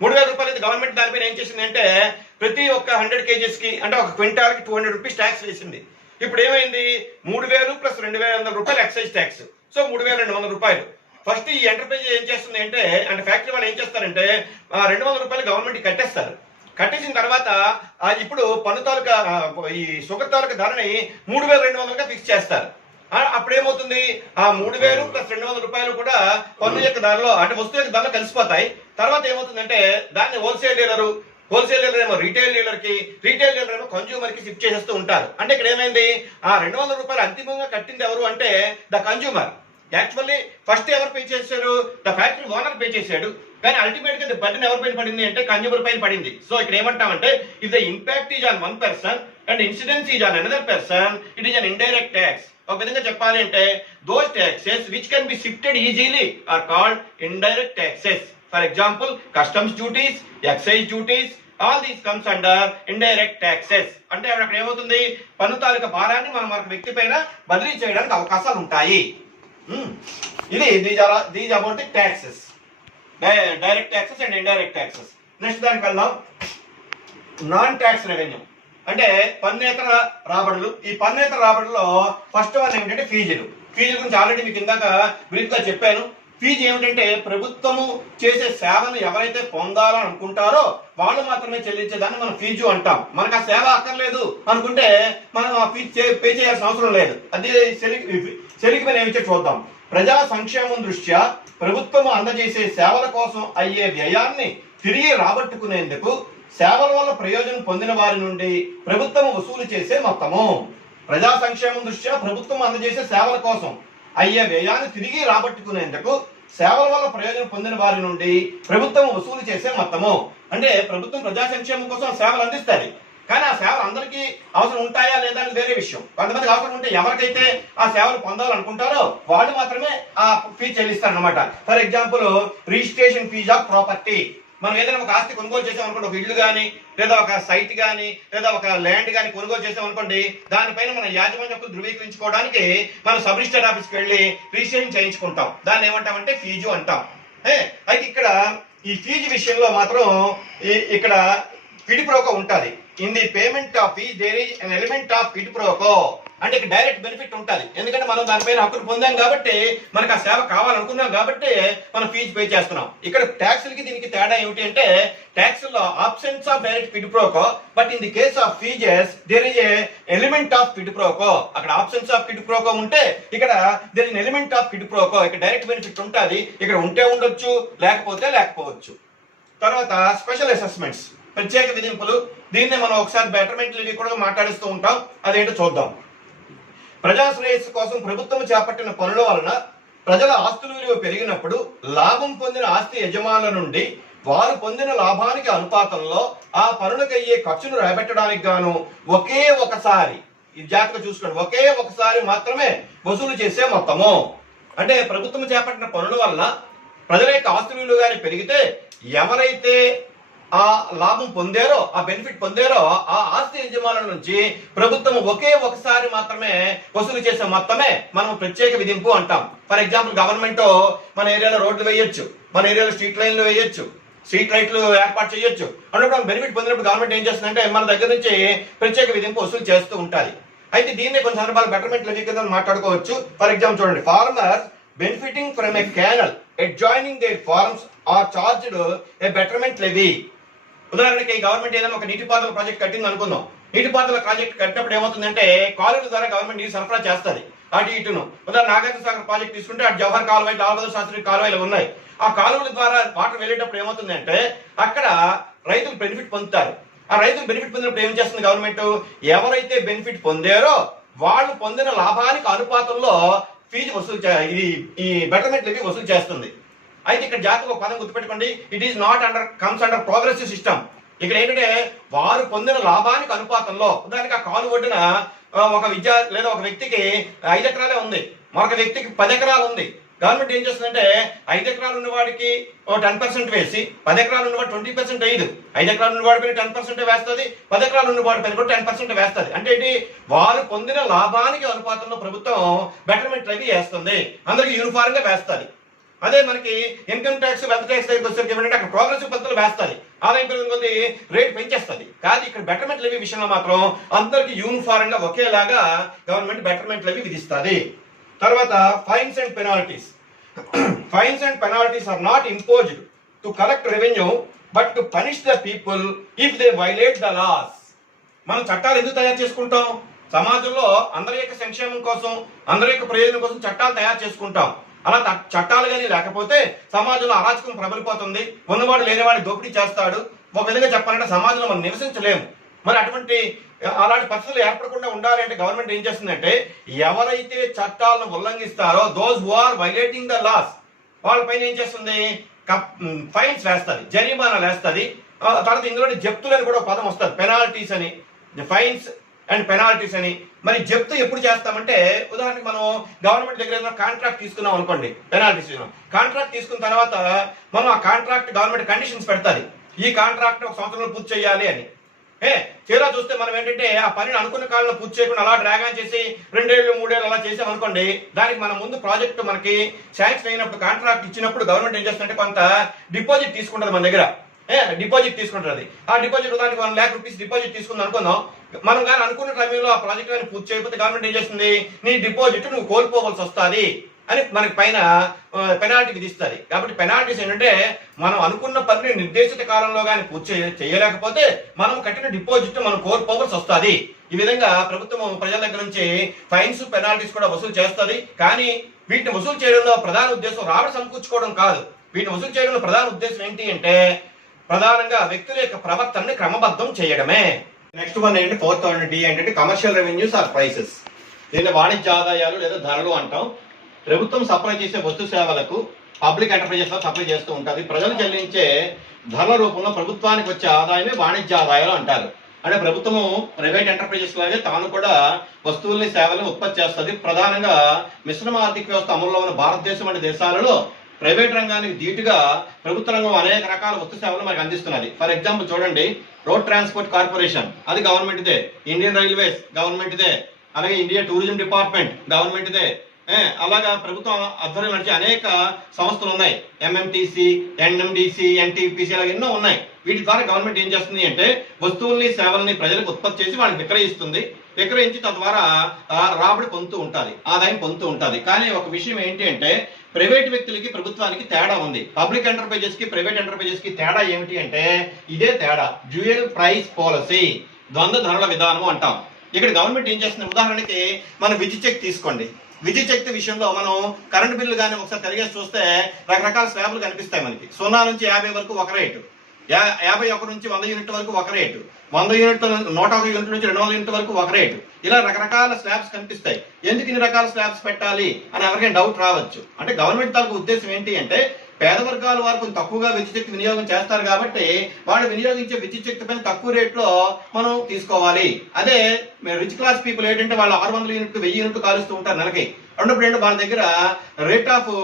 3,000 రూపాయలు అయితే గవర్నమెంట్ దానిపైన ఏం చేసింది అంటే ప్రతి ఒక్క 100 kgs కి అంటే ఒక క్వింటాల్కి 200 రూపీస్ ట్యాక్స్ వేసింది. ఇప్పుడు ఏమైంది? 3,000 ప్లస్ 2,200 రూపాయలు ఎక్సైజ్ ట్యాక్స్. సో 3,200 రూపాయలు. ఫస్ట్ ఈ ఎంటర్ప్రైజ్ ఏం చేస్తుంది అంటే ఫ్యాక్టరీ వాళ్ళు ఏం చేస్తారంటే 200 రూపాయలు గవర్నమెంట్ కట్టేస్తారు. కట్టేసిన తర్వాత ఇప్పుడు పన్ను తాలూకా ఈ షుగర్ తాలూకా ధరని 3,200గా ఫిక్స్ చేస్తారు. అప్పుడు ఏమవుతుంది? ఆ 3,000 ప్లస్ 200 రూపాయలు కూడా పన్ను యొక్క ధరలో అంటే వస్తువు యొక్క ధరలో కలిసిపోతాయి. తర్వాత ఏమవుతుందంటే దాన్ని హోల్సేల్ డీలర్ ఏమో రీటైల్ డీలర్ ఏమో కన్జ్యూమర్ కి షిఫ్ట్ చేసేస్తూ ఉంటారు. అంటే ఇక్కడ ఏమైంది? ఆ 200 రూపాయలు అంతిమంగా కట్టింది ఎవరు అంటే ద కన్జ్యూమర్. యాక్చువల్లీ ఫస్ట్ ఎవరు పే చేశారు? ద ఫ్యాక్టరీ ఓనర్ పే చేశాడు. కానీ అల్టిమేట్ గా బర్డెన్ ఎవరి పైన పడింది అంటే కన్జ్యూమర్ పైన పడింది. సో ఇక్కడ ఏమంటామంటే if the impact is on one person and incidence is on another person, it is an indirect tax. ఒక విధంగా చెప్పాలి అంటే those taxes which can be shifted easily are called indirect taxes. For example customs duties, excise duties, all these comes under indirect taxes. అంటే అక్కడ ఏమవుతుంది? పన్ను తాలూకా భారాన్ని మనం మన వ్యక్తి పైన బదిలీ చేయడానికి అవకాశాలు ఉంటాయి. ఇది these about the taxes, direct taxes and indirect taxes. Next దానికి వెళ్దాం. నాన్ ట్యాక్స్ రెవెన్యూ అంటే పన్నేతర రాబడులు. ఈ పన్నేతర రాబడుల్లో ఫస్ట్ వన్ ఏంటంటే ఫీజుల గురించి ఆల్రెడీ మీకు ఇందాక బ్రీఫ్ గా చెప్పాను. ఫీజు ఏమిటంటే ప్రభుత్వము చేసే సేవను ఎవరైతే పొందాలని అనుకుంటారో వాళ్ళు మాత్రమే చెల్లించేదాన్ని మనం ఫీజు అంటాం. మనకు ఆ సేవ అక్కర్లేదు అనుకుంటే మనం ఆ ఫీజు పే చేయాల్సిన అవసరం లేదు. అది సెలిగిపోయిన ఏమిటో చూద్దాం. ప్రజా సంక్షేమం దృష్ట్యా ప్రభుత్వం అందజేసే సేవల కోసం అయ్యే వ్యయాన్ని తిరిగి రాబట్టుకునేందుకు సేవల వల్ల ప్రయోజనం పొందిన వారి నుండి ప్రభుత్వం వసూలు చేసే మొత్తము. ప్రజా సంక్షేమం దృష్ట్యా ప్రభుత్వం అందజేసే సేవల కోసం అయ్యే వ్యయాన్ని తిరిగి రాబట్టుకునేందుకు సేవల వల్ల ప్రయోజనం పొందిన వారి నుండి ప్రభుత్వం వసూలు చేసే మొత్తము. అంటే ప్రభుత్వం ప్రజా సంక్షేమం కోసం సేవలు అందిస్తుంది. కానీ ఆ సేవలు అందరికీ అవసరం ఉంటాయా లేదా అని వేరే విషయం. కొంతమందికి అవసరం ఉంటే ఎవరికైతే ఆ సేవలు పొందాలనుకుంటారో వాళ్ళు మాత్రమే ఆ ఫీజు చెల్లిస్తారు అనమాట. For example registration fee of property. మనం ఏదైనా ఒక ఆస్తి కొనుగోలు చేసాం అనుకోండి, ఒక ఇల్లు కానీ లేదా ఒక సైట్ కానీ లేదా ఒక ల్యాండ్ కానీ కొనుగోలు చేసాం అనుకోండి, దానిపైన మన యాజమాన్య హక్కులు ధృవీకరించుకోవడానికి మనం సబ్ రిజిస్టర్ ఆఫీస్కి వెళ్ళి రిజిస్ట్రేషన్ చేయించుకుంటాం. దాన్ని ఏమంటామంటే ఫీజు అంటాం. అయితే ఇక్కడ ఈ ఫీజు విషయంలో మాత్రం ఇక్కడ క్విడ్ ప్రోకో ఉంటుంది. In the payment of fee there is an element of quid pro quo. అంటే ఇక్కడ డైరెక్ట్ బెనిఫిట్ ఉంటుంది, ఎందుకంటే మనం దానిపైన హక్కులు పొందాం కాబట్టి, మనకు ఆ సేవ కావాలనుకున్నాం కాబట్టి మనం ఫీజు పే చేస్తున్నాం. ఇక్కడ ట్యాక్స్లకి దీనికి తేడా ఏమిటి అంటే, ట్యాక్స్లో absence of direct quid pro quo, but in the case of fees there is a element of quid pro quo. అక్కడ ఆబ్సెన్స్ ఆఫ్ క్విడ్ ప్రోకో ఉంటే ఇక్కడ there is element of quid pro quo. ఇక్కడ డైరెక్ట్ బెనిఫిట్ ఉంటుంది, ఇక్కడ ఉంటే ఉండొచ్చు, లేకపోతే లేకపోవచ్చు. తర్వాత స్పెషల్ అసెస్మెంట్స్, ప్రత్యేక విధింపులు. దీన్నే మనం ఒకసారి బెటర్మెంట్ లివీ కూడా మాట్లాడుతూ ఉంటాం, అదేంటో చూద్దాం. ప్రజా శ్రేయస్సు కోసం ప్రభుత్వం చేపట్టిన పనుల వలన ప్రజల ఆస్తుల విలువ పెరిగినప్పుడు లాభం పొందిన ఆస్తి యజమానుల నుండి వారు పొందిన లాభానికి అనుపాతంలో ఆ పనులకు అయ్యే ఖర్చును రాబెట్టడానికి గాను ఒకే ఒకసారి, ఈ జాగ్రత్తగా చూసుకోండి, ఒకే ఒకసారి మాత్రమే వసూలు చేసే మొత్తము. అంటే ప్రభుత్వం చేపట్టిన పనుల వలన ప్రజల యొక్క ఆస్తుల విలువ కానీ పెరిగితే ఎవరైతే ఆ లాభం పొందారో, ఆ బెనిఫిట్ పొందారో, ఆ ఆస్తి యజమానుల నుంచి ప్రభుత్వం ఒకే ఒకసారి మాత్రమే వసూలు చేసే మొత్తమే మనం ప్రత్యేక విధింపు అంటాం. ఫర్ ఎగ్జాంపుల్, గవర్నమెంట్ మన ఏరియాలో రోడ్లు వేయొచ్చు, మన ఏరియాలో స్ట్రీట్ లైన్లు వేయొచ్చు, స్ట్రీట్ లైట్లు ఏర్పాటు చేయొచ్చు. అన్నప్పుడు బెనిఫిట్ పొందినప్పుడు గవర్నమెంట్ ఏం చేస్తుందంటే మన దగ్గర నుంచి ప్రత్యేక విధింపు వసూలు చేస్తూ ఉంటుంది. అయితే దీన్నే కొన్ని సందర్భాలు బెటర్మెంట్ లెవీ కింద మాట్లాడుకోవచ్చు. ఫర్ ఎగ్జాంపుల్ చూడండి, farmers benefiting from a canal adjoining their farms are charged a betterment levy. ఉదాహరణకి గవర్నమెంట్ ఏదైనా ఒక నీటిపారుదల ప్రాజెక్ట్ కట్టింది అనుకుందాం. నీటిపారుదల ప్రాజెక్ట్ కట్టినప్పుడు ఏమవుతుందంటే కాలువల ద్వారా గవర్నమెంట్ నీరు సరఫరా చేస్తుంది అటు ఇటును. ఉదాహరణ నాగార్జున సాగర్ ప్రాజెక్ట్ తీసుకుంటే అటు జవహర్ కాలువ, లాల్ బహదూర్ శాస్త్రి కాలువలు ఉన్నాయి. ఆ కాలువల ద్వారా వాటర్ వెళ్ళేటప్పుడు ఏమవుతుందంటే అక్కడ రైతులు బెనిఫిట్ పొందుతారు. ఆ రైతులు బెనిఫిట్ పొందినప్పుడు ఏం చేస్తుంది గవర్నమెంట్, ఎవరైతే బెనిఫిట్ పొందారో వాళ్ళు పొందిన లాభానికి అనుపాతంలో ఫీజు వసూలు ఈ బెటర్మెంట్ లెవీ వసూలు చేస్తుంది. అయితే ఇక్కడ జాతీయ పదం గుర్తుపెట్టుకోండి, it is not comes under progressive system. ఇక్కడ ఏంటంటే వారు పొందిన లాభానికి అనుపాతంలో, ఉదాహరణకి ఆ కాలు ఒడ్డున ఒక విద్యార్థి లేదా ఒక వ్యక్తికి 5 ఎకరాలే ఉంది, మరొక వ్యక్తికి 10 ఎకరాలు ఉంది. గవర్నమెంట్ ఏం చేస్తుందంటే 5 ఎకరాలు ఉన్నవాడికి 10% వేసి 10 ఎకరాలు ఉన్నవాడు 20% వేయదు. 5 ఎకరాలు ఉన్నవాడి పైన 10% వేస్తుంది, 10 ఎకరాలు ఉన్నవాడి పైన కూడా 10% వేస్తుంది. అంటే ఏంటి, వారు పొందిన లాభానికి అనుపాతంలో ప్రభుత్వం బెటర్మెంట్ లెవీ వేస్తుంది, అందరికి యూనిఫామ్ గా వేస్తుంది. అదే మనకి ఇన్కమ్ ట్యాక్స్, వెల్త్ ట్యాక్స్ దగ్గరికి వచ్చేసరికి ఏమంటే అక్కడ ప్రోగ్రెసివ్ పద్ధతులు వేస్తుంది, ఆదాయం పెరిగిన కొద్ది రేట్ పెంచేస్తుంది. కానీ ఇక్కడ బెటర్మెంట్ లెవీ విషయంలో మాత్రం అందరికి యూనిఫామ్ గా ఒకేలాగా గవర్నమెంట్ బెటర్మెంట్ లెవీ విధిస్తుంది. తర్వాత fines and penalties. Fines and penalties are not imposed to collect revenue but to punish the people if they violate the laws. మనం చట్టాలు ఎందుకు తయారు చేసుకుంటాం, సమాజంలో అందరి యొక్క సంక్షేమం కోసం, అందరి యొక్క ప్రయోజనం కోసం చట్టాలు తయారు చేసుకుంటాం. అలా చట్టాలు కానీ లేకపోతే సమాజంలో అరాచకం ప్రబలిపోతుంది, ఉన్నవాడు లేనివాడిని దోపిడీ చేస్తాడు. ఒక విధంగా చెప్పాలంటే సమాజంలో మనం నివసించలేము. మరి అలాంటి పరిస్థితులు ఏర్పడకుండా ఉండాలి అంటే గవర్నమెంట్ ఏం చేస్తుందంటే ఎవరైతే చట్టాలను ఉల్లంఘిస్తారో, those who are violating the laws, వాళ్ళపైన ఏం చేస్తుంది, ఫైన్స్ వేస్తుంది, జరిమానాలు వేస్తుంది. తర్వాత ఇందులో జప్తులు అని కూడా ఒక పదం వస్తుంది, పెనాల్టీస్ అని, ఫైన్స్ అండ్ పెనాల్టీస్ అని. మరి జప్తు ఎప్పుడు చేస్తామంటే, ఉదాహరణకి మనం గవర్నమెంట్ దగ్గర ఏదైనా కాంట్రాక్ట్ తీసుకున్నాం అనుకోండి, పెనాల్టీస్ కాంట్రాక్ట్ తీసుకున్న తర్వాత మనం ఆ కాంట్రాక్ట్ గవర్నమెంట్ కండిషన్స్ పెడతాది, ఈ కాంట్రాక్ట్ 1 సంవత్సరంలో పూర్తి చేయాలి అని. తీరా చూస్తే మనం ఏంటంటే ఆ పనిని అనుకున్న కాలంలో పూర్తి చేయకుండా అలా డ్రాగ్ ఆన్ చేసి 2 ఏళ్ళు 3 ఏళ్ళు అలా చేసాం అనుకోండి, దానికి మనం ముందు ప్రాజెక్ట్ మనకి శాంక్షన్ అయినప్పుడు కాంట్రాక్ట్ ఇచ్చినప్పుడు గవర్నమెంట్ ఏం చేస్తుందంటే కొంత డిపాజిట్ తీసుకుంటుంది మన దగ్గర. డిపాజిట్ తీసుకుంటుంది. ఆ డిపాజిట్ దానికి 1 lakh rupees డిపాజిట్ తీసుకుంది అనుకుందాం. మనం కానీ అనుకున్న టైంలో ఆ ప్రాజెక్ట్ కానీ పూర్తి చేయకపోతే గవర్నమెంట్ ఏం చేస్తుంది, నీ డిపాజిట్ నువ్వు కోల్పోవలసి వస్తుంది అని మనకి పైన పెనాల్టీ విధిస్తుంది. కాబట్టి పెనాల్టీస్ ఏంటంటే మనం అనుకున్న పనిని నిర్దేశిత కాలంలో కానీ పూర్తి చేయలేకపోతే మనం కట్టిన డిపాజిట్ మనం కోల్పోవలసి వస్తుంది. ఈ విధంగా ప్రభుత్వం ప్రజల దగ్గర నుంచి ఫైన్స్, పెనాల్టీస్ కూడా వసూలు చేస్తుంది. కానీ వీటిని వసూలు చేయడంలో ప్రధాన ఉద్దేశం రాబడి సమకూర్చుకోవడం కాదు. వీటిని వసూలు చేయడంలో ప్రధాన ఉద్దేశం ఏంటి అంటే ప్రధానంగా వ్యక్తుల యొక్క ప్రవర్తనని క్రమబద్ధం చేయడమే. నెక్స్ట్ వన్ ఏంటి, 4th D ఏంటంటే కమర్షియల్ రెవెన్యూస్ ఆర్ ప్రైసెస్. దీన్ని వాణిజ్య ఆదాయాలు లేదా ధరలు అంటాం. ప్రభుత్వం సప్లై చేసే వస్తు సేవలకు పబ్లిక్ ఎంటర్ప్రైజెస్ లో సప్లై చేస్తూ ఉంటుంది. ప్రజలు చెల్లించే ధరల రూపంలో ప్రభుత్వానికి వచ్చే ఆదాయమే వాణిజ్య ఆదాయాలు అంటారు. అంటే ప్రభుత్వము ప్రైవేట్ ఎంటర్ప్రైజెస్ లాగే తాను కూడా వస్తువుల్ని, సేవలను ఉత్పత్తి చేస్తుంది. ప్రధానంగా మిశ్రమ ఆర్థిక వ్యవస్థ అమలులో ఉన్న భారతదేశం వంటి దేశాలలో ప్రైవేట్ రంగానికి ధీటుగా ప్రభుత్వ రంగం అనేక రకాల వస్తు సేవలు మనకు అందిస్తున్నది. ఫర్ ఎగ్జాంపుల్ చూడండి, రోడ్ ట్రాన్స్పోర్ట్ కార్పొరేషన్ అది గవర్నమెంట్దే, ఇండియన్ రైల్వేస్ గవర్నమెంట్దే, అలాగే ఇండియా టూరిజం డిపార్ట్మెంట్ గవర్నమెంట్దే. అలాగా ప్రభుత్వం ఆధ్వర్యం నడిచే అనేక సంస్థలు ఉన్నాయి. ఎంఎంటీసీ, ఎన్ఎండిసి, ఎన్టీపీసీ అలా ఎన్నో ఉన్నాయి. వీటి ద్వారా గవర్నమెంట్ ఏం చేస్తుంది అంటే వస్తువుల్ని సేవల్ని ప్రజలకు ఉత్పత్తి చేసి వాళ్ళకి విక్రయిస్తుంది. విక్రయించి తద్వారా రాబడి పొందుతూ ఉంటుంది, ఆదాయం పొందుతూ ఉంటుంది. కానీ ఒక విషయం ఏంటి అంటే ప్రైవేట్ వ్యక్తులకి ప్రభుత్వానికి తేడా ఉంది. పబ్లిక్ ఎంటర్ప్రైజెస్ కి ప్రైవేట్ ఎంటర్ప్రైజెస్ కి తేడా ఏమిటి అంటే ఇదే తేడా, డ్యూయల్ ప్రైస్ పాలసీ, ద్వంద్వ ధరల విధానం అంటాం. ఇక్కడ గవర్నమెంట్ ఏం చేస్తుంది, ఉదాహరణకి మనం విద్యుత్ శక్తి తీసుకోండి. విద్యుత్ శక్తి విషయంలో మనం కరెంట్ బిల్లు కానీ ఒకసారి తిరిగేసి చూస్తే రకరకాల స్లాబ్లు కనిపిస్తాయి మనకి. 0 నుంచి 50 వరకు ఒక రేటు, 51 నుంచి 100 యూనిట్ వరకు ఒక రేటు, 100 యూనిట్ల 101 యూనిట్ నుంచి 200 యూనిట్ వరకు ఒక రేటు. ఇలా రకరకాల స్లాబ్స్ కనిపిస్తాయి. ఎందుకు ఇన్ని రకాల స్లాబ్స్ పెట్టాలి అని ఎవరికైనా డౌట్ రావచ్చు. అంటే గవర్నమెంట్ తాలూకు ఉద్దేశం ఏంటి అంటే పేద వర్గాల వారు కొంచెం తక్కువగా విద్యుత్ శక్తి వినియోగం చేస్తారు కాబట్టి వాళ్ళు వినియోగించే విద్యుత్ శక్తి పైన తక్కువ రేట్లో మనం తీసుకోవాలి. అదే రిచ్ క్లాస్ పీపుల్ ఏంటంటే వాళ్ళు 600 యూనిట్లు 1000 యూనిట్లు కాలుస్తూ ఉంటారు నెలకి. రెండప్పుడు వాళ్ళ దగ్గర రేట్ ఆఫ్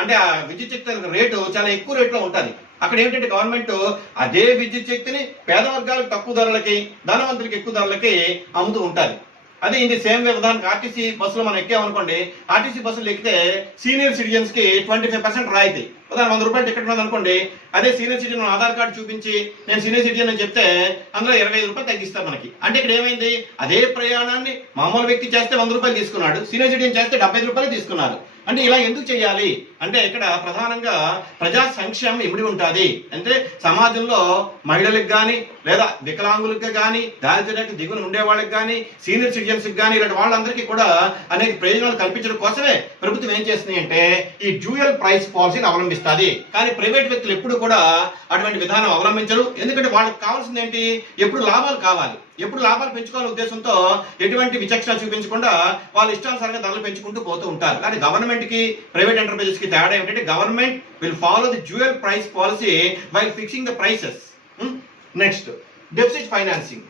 అంటే ఆ విద్యుత్ శక్తి రేటు చాలా ఎక్కువ రేట్లో ఉంటుంది. అక్కడ ఏంటంటే గవర్నమెంట్ అదే విద్యుత్ శక్తిని పేద వర్గాలకు తక్కువ ధరలకి, ధనవంతులకి ఎక్కువ ధరలకి అమ్ముతూ ఉంటారు. అదే ఇది సేమ్ విధానికి ఆర్టీసీ బస్సులో మనం ఎక్కామనుకోండి, ఆర్టీసీ బస్సులు ఎక్కితే సీనియర్ సిటిజన్స్ కి 25% రాయితీ. ఉదాహరణ 100 రూపాయలు టికెట్ ఉన్నది అనుకోండి, అదే సీనియర్ సిటిజన్ ఆధార్ కార్డు చూపించి నేను సీనియర్ సిటిజన్ అని చెప్తే అందులో 25 రూపాయలు తగ్గిస్తారు మనకి. అంటే ఇక్కడ ఏమైంది, అదే ప్రయాణాన్ని మామూలు వ్యక్తి చేస్తే 100 రూపాయలు తీసుకున్నాడు, సీనియర్ సిటిజన్ చేస్తే 75 రూపాయలు తీసుకున్నారు. అంటే ఇలా ఎందుకు చేయాలి అంటే ఇక్కడ ప్రధానంగా ప్రజా సంక్షేమం ఇమిడి ఉంటుంది. అంటే సమాజంలో మహిళలకు కానీ లేదా వికలాంగులకు కానీ దారిద్ర్యానికి దిగున ఉండే వాళ్ళకి కానీ సీనియర్ సిటిజన్స్ కానీ ఇలాంటి వాళ్ళందరికీ కూడా అనేక ప్రయోజనాలు కల్పించడం కోసమే ప్రభుత్వం ఏం చేస్తుంది అంటే ఈ డ్యూయల్ ప్రైస్ పాలసీని అవలంబిస్తుంది. కానీ ప్రైవేట్ వ్యక్తులు ఎప్పుడు కూడా అటువంటి విధానం అవలంబించరు. ఎందుకంటే వాళ్ళకి కావాల్సింది ఏంటి, ఎప్పుడు లాభాలు కావాలి, ఎప్పుడు లాభాలు పెంచుకోవాలనే ఉద్దేశంతో ఎటువంటి విచక్షణ చూపించకుండా వాళ్ళ ఇష్టానుసారంగా ధరలు పెంచుకుంటూ పోతూ ఉంటారు. కానీ గవర్నమెంట్ కి ప్రైవేట్ ఎంటర్ప్రైజెస్ కి తేడా ఏమిటంటే government will follow the dual price policy while fixing the prices. Next deficit financing,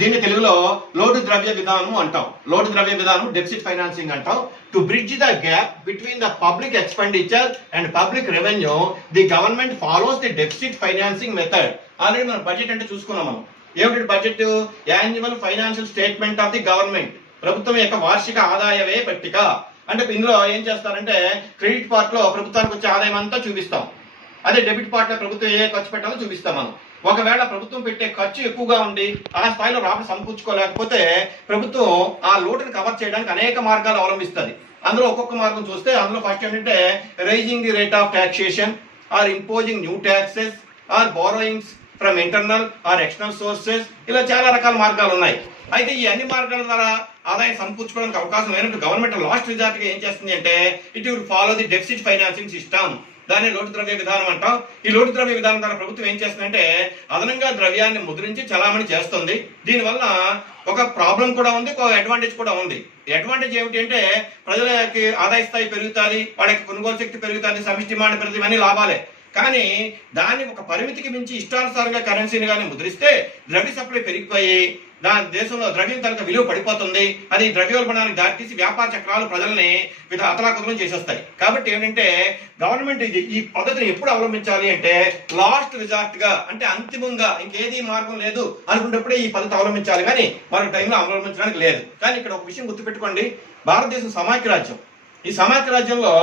దీన్ని తెలుగులో లోటు ద్రవ్య విధానం అంటాం. లోటు ద్రవ్య విధానం డెఫిసిట్ ఫైనాన్సింగ్ అంటాం. To bridge the gap between the public expenditure and public revenue the government follows the deficit financing method. Already మనం బడ్జెట్ అంటే చూసుకున్నాం మనం. ఏమిటి budget, annual financial statement of the government, ప్రభుత్వం యొక్క వార్షిక ఆదాయ వ్యయ పట్టిక. అంటే ఇందులో ఏం చేస్తారంటే క్రెడిట్ పార్ట్ లో ప్రభుత్వానికి వచ్చే ఆదాయం అంతా చూపిస్తాం, అదే డెబిట్ పార్ట్ లో ప్రభుత్వం ఏ ఖర్చు పెట్టాలో చూపిస్తాం మనం. ఒకవేళ ప్రభుత్వం పెట్టే ఖర్చు ఎక్కువగా ఉండి ఆ స్థాయిలో రాబడి సమకూర్చుకోలేకపోతే ప్రభుత్వం ఆ లోటును కవర్ చేయడానికి అనేక మార్గాలు అవలంబిస్తుంది. అందులో ఒక్కొక్క మార్గం చూస్తే అందులో ఫస్ట్ ఏంటంటే raising the rate of taxation or imposing new taxes or borrowings from internal or external sources. ఇలా చాలా రకాల మార్గాలు ఉన్నాయి. అయితే ఈ అన్ని మార్గాల ద్వారా ఆదాయం సమకూర్చుకోవడానికి అవకాశం లేనట్టు గవర్నమెంట్ లాస్ట్ రిజార్ట్ గా ఏం చేస్తుంది అంటే it will follow the deficit financing system. దాన్ని లోటు ద్రవ్య విధానం అంటాం. ఈ లోటు ద్రవ్య విధానం ద్వారా ప్రభుత్వం ఏం చేస్తుందంటే అదనంగా ద్రవ్యాన్ని ముద్రించి చలామణి చేస్తుంది. దీనివల్ల ఒక ప్రాబ్లం కూడా ఉంది, ఒక అడ్వాంటేజ్ కూడా ఉంది. అడ్వాంటేజ్ ఏమిటి అంటే ప్రజలకి ఆదాయ స్థాయి పెరుగుతుంది, వాళ్ళకి కొనుగోలు శక్తి పెరుగుతుంది, సమిష్టి డిమాండ్ పెరుగుతుంది, ఇవన్నీ లాభాలే. కానీ దాన్ని ఒక పరిమితికి మించి ఇష్టానుసారంగా కరెన్సీని కానీ ముద్రిస్తే ద్రవ్య సప్లై పెరిగిపోయి దాని దేశంలో ద్రవ్యం తనక విలువ పడిపోతుంది. అది ద్రవ్యోల్బణానికి దారితీసి వ్యాపార చక్రాలు ప్రజల్ని అతలాకుతలం చేసేస్తాయి. కాబట్టి ఏంటంటే గవర్నమెంట్ ఈ పద్ధతిని ఎప్పుడు అవలంబించాలి అంటే లాస్ట్ రిజార్ట్ గా, అంటే అంతిమంగా ఇంకేది మార్గం లేదు అనుకున్నప్పుడే ఈ పద్ధతి అవలంబించాలి, కానీ మరొక టైంలో అవలంబించడానికి లేదు. కానీ ఇక్కడ ఒక విషయం గుర్తుపెట్టుకోండి, భారతదేశం సమాఖ్య రాజ్యం. ఈ సమాఖ్య రాజ్యంలో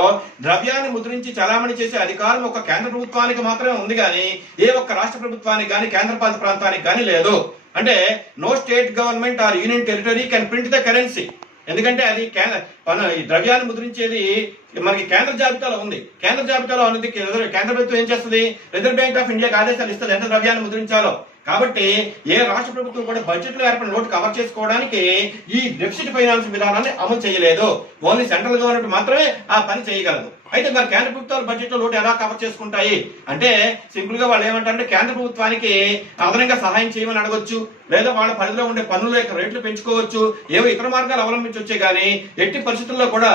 ద్రవ్యాన్ని ముద్రించి చలామణి చేసే అధికారం ఒక కేంద్ర ప్రభుత్వానికి మాత్రమే ఉంది, కానీ ఏ ఒక్క రాష్ట్ర ప్రభుత్వానికి కానీ కేంద్రపాలిత ప్రాంతానికి కానీ లేదు. అంటే no state government or union territory can print the currency. ఎందుకంటే అది ఈ ద్రవ్యాన్ని ముద్రించేది మనకి కేంద్ర జాబితాలో ఉంది. కేంద్ర జాబితాలో అనేది కేంద్ర ప్రభుత్వం ఏం చేస్తుంది, రిజర్వ్ బ్యాంక్ ఆఫ్ ఇండియాకి ఆదేశాలు ఇస్తుంది ఎంత ద్రవ్యాన్ని ముద్రించాలో. కాబట్టి ఏ రాష్ట్ర ప్రభుత్వం కూడా బడ్జెట్ లో ఏర్పడిన లోటు కవర్ చేసుకోవడానికి ఈ డెఫిసిట్ ఫైనాన్స్ విధానాన్ని అమలు చేయలేదు. ఓన్లీ సెంట్రల్ గవర్నమెంట్ మాత్రమే ఆ పని చేయగలదు. అయితే మరి కేంద్ర ప్రభుత్వాలు బడ్జెట్ లో లోటు ఎలా కవర్ చేసుకుంటాయి అంటే సింపుల్ గా వాళ్ళు ఏమంటారంటే కేంద్ర ప్రభుత్వానికి అదనంగా సహాయం చేయమని అడగొచ్చు, లేదా వాళ్ళ పరిధిలో ఉండే పన్నుల యొక్క రేట్లు పెంచుకోవచ్చు, ఏవో ఇతర మార్గాలు అవలంబించవచ్చే కానీ ఎట్టి పరిస్థితుల్లో కూడా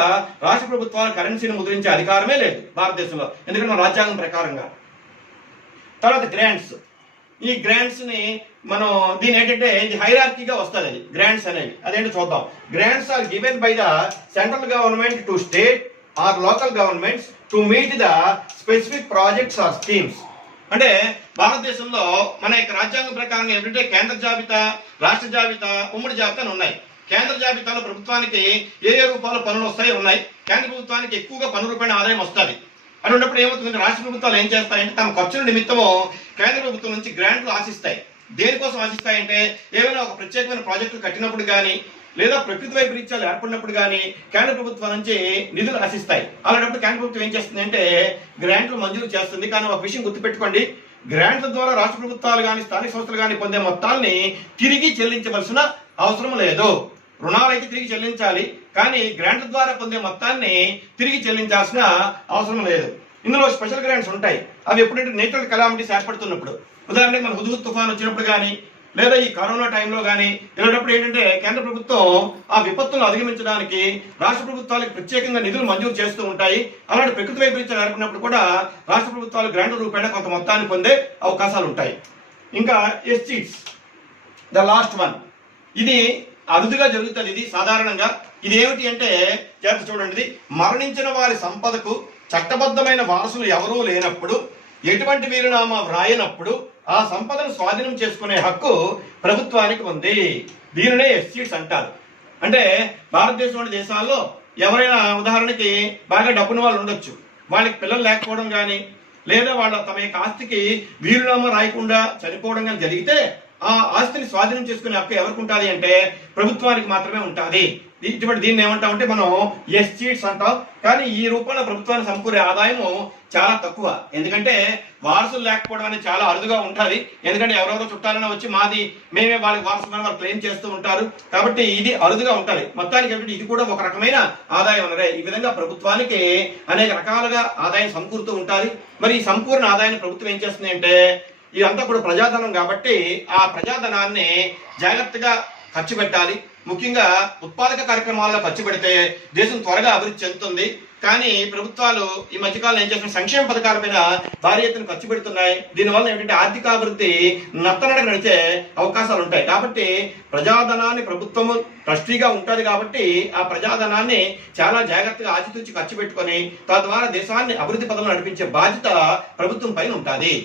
రాష్ట్ర ప్రభుత్వాల కరెన్సీని ముద్రించే అధికారమే లేదు భారతదేశంలో, ఎందుకంటే మన రాజ్యాంగం ప్రకారంగా. తర్వాత గ్రాంట్స్. ఈ గ్రాంట్స్ ని మనం దీని ఏంటంటే ఇది హైరార్కీగా వస్తుంది. అది గ్రాంట్స్ అనేవి అదేంటో చూద్దాం. Grants are given by the central government to state or local governments to meet the specific projects or schemes. అంటే భారతదేశంలో మన యొక్క రాజ్యాంగం ప్రకారం ఏంటంటే కేంద్ర జాబితా, రాష్ట్ర జాబితా, ఉమ్మడి జాబితా అని ఉన్నాయి. కేంద్ర జాబితాలో ప్రభుత్వానికి ఏ రూపాయల పన్నులు వస్తాయో ఉన్నాయి. కేంద్ర ప్రభుత్వానికి ఎక్కువగా పన్ను రూపాయల ఆదాయం వస్తుంది. అటువంటిప్పుడు ఏమవుతుంది, రాష్ట్ర ప్రభుత్వాలు ఏం చేస్తాయంటే తమ ఖర్చుల నిమిత్తము కేంద్ర ప్రభుత్వం నుంచి గ్రాంట్లు ఆశిస్తాయి. దేనికోసం ఆశిస్తాయంటే ఏమైనా ఒక ప్రత్యేకమైన ప్రాజెక్టులు కట్టినప్పుడు కానీ, లేదా ప్రకృతి వైపరీత్యాలు ఏర్పడినప్పుడు కానీ కేంద్ర ప్రభుత్వం నుంచి నిధులు ఆశిస్తాయి. అలాంటప్పుడు కేంద్ర ప్రభుత్వం ఏం చేస్తుంది అంటే గ్రాంట్లు మంజూరు చేస్తుంది. కానీ ఒక విషయం గుర్తుపెట్టుకోండి, గ్రాంట్ల ద్వారా రాష్ట్ర ప్రభుత్వాలు కానీ స్థానిక సంస్థలు కానీ పొందే మొత్తాల్ని తిరిగి చెల్లించవలసిన అవసరం లేదు. రుణాలు అయితే తిరిగి చెల్లించాలి, కానీ గ్రాంట్ల ద్వారా పొందే మొత్తాన్ని తిరిగి చెల్లించాల్సిన అవసరం లేదు. ఇందులో స్పెషల్ గ్రాంట్స్ ఉంటాయి. అవి ఎప్పుడంటే నేచురల్ కెలామిటీస్ ఏర్పడుతున్నప్పుడు, ఉదాహరణకి మన హుదూద్ తుఫాన్ వచ్చినప్పుడు కానీ, లేదా ఈ కరోనా టైంలో కానీ ఇలాంటప్పుడు ఏంటంటే కేంద్ర ప్రభుత్వం ఆ విపత్తులను అధిగమించడానికి రాష్ట్ర ప్రభుత్వాలకు ప్రత్యేకంగా నిధులు మంజూరు చేస్తూ ఉంటాయి. అలాంటి ప్రకృతి వైపరీత్యాలు ఏర్పడినప్పుడు కూడా రాష్ట్ర ప్రభుత్వాలు గ్రాంట్ల రూపేణా కొంత మొత్తాన్ని పొందే అవకాశాలు ఉంటాయి. ఇంకా ఎస్సీట్స్, ద లాస్ట్ వన్. ఇది అరుదుగా జరుగుతుంది. ఇది సాధారణంగా ఇది ఏమిటి అంటే జాగ్రత్త చూడండి, మరణించిన వారి సంపదకు చట్టబద్ధమైన వారసులు ఎవరూ లేనప్పుడు, ఎటువంటి వీరునామా వ్రాయనప్పుడు ఆ సంపదను స్వాధీనం చేసుకునే హక్కు ప్రభుత్వానికి ఉంది. దీనినే ఎస్సీట్స్ అంటారు. అంటే భారతదేశంలోని దేశాల్లో ఎవరైనా ఉదాహరణకి బాగా డబ్బున వాళ్ళు ఉండొచ్చు, వాళ్ళకి పిల్లలు లేకపోవడం కానీ, లేదా వాళ్ళ తమ యొక్క ఆస్తికి వీరునామా రాయకుండా చనిపోవడం కానీ జరిగితే ఆ ఆస్తిని స్వాధీనం చేసుకునే హక్కు ఎవరికి ఉంటుంది అంటే ప్రభుత్వానికి మాత్రమే ఉంటుంది. ఇటువంటి దీన్ని ఏమంటామంటే మనం ఎస్సీట్స్ అంటాం. కానీ ఈ రూపంలో ప్రభుత్వానికి సమకూరే ఆదాయము చాలా తక్కువ. ఎందుకంటే వారసులు లేకపోవడం అనేది చాలా అరుదుగా ఉంటుంది. ఎందుకంటే ఎవరెవరో చుట్టాలన్నా వచ్చి మాది మేమే వాళ్ళకి వారసులను వాళ్ళు క్లెయిమ్ చేస్తూ ఉంటారు. కాబట్టి ఇది అరుదుగా ఉంటుంది. మొత్తానికి ఏంటంటే ఇది కూడా ఒక రకమైన ఆదాయం వనరే. ఈ విధంగా ప్రభుత్వానికి అనేక రకాలుగా ఆదాయం సమకూరుతూ ఉంటుంది. మరి ఈ సంపూర్ణ ఆదాయాన్ని ప్రభుత్వం ఏం చేస్తుంది అంటే ఇదంతా కూడా ప్రజాధనం కాబట్టి ఆ ప్రజాధనాన్ని జాగ్రత్తగా ఖర్చు పెట్టాలి. ముఖ్యంగా ఉత్పాదక కార్యక్రమాల్లో ఖర్చు పెడితే దేశం త్వరగా అభివృద్ధి చెందుతుంది. కానీ ప్రభుత్వాలు ఈ మధ్యకాలంలో ఏం చేస్తున్న సంక్షేమ పథకాల మీద భారీ ఎత్తున ఖర్చు పెడుతున్నాయి. దీనివల్ల ఏంటంటే ఆర్థికాభివృద్ధి నత్తనడక నడిచే అవకాశాలు ఉంటాయి. కాబట్టి ప్రజాధనాన్ని ప్రభుత్వము ట్రస్టీగా ఉంటుంది కాబట్టి ఆ ప్రజాధనాన్ని చాలా జాగ్రత్తగా ఆచితూచి ఖర్చు పెట్టుకొని తద్వారా దేశాన్ని అభివృద్ధి పథంలో నడిపించే బాధ్యత ప్రభుత్వం పైన ఉంటుంది.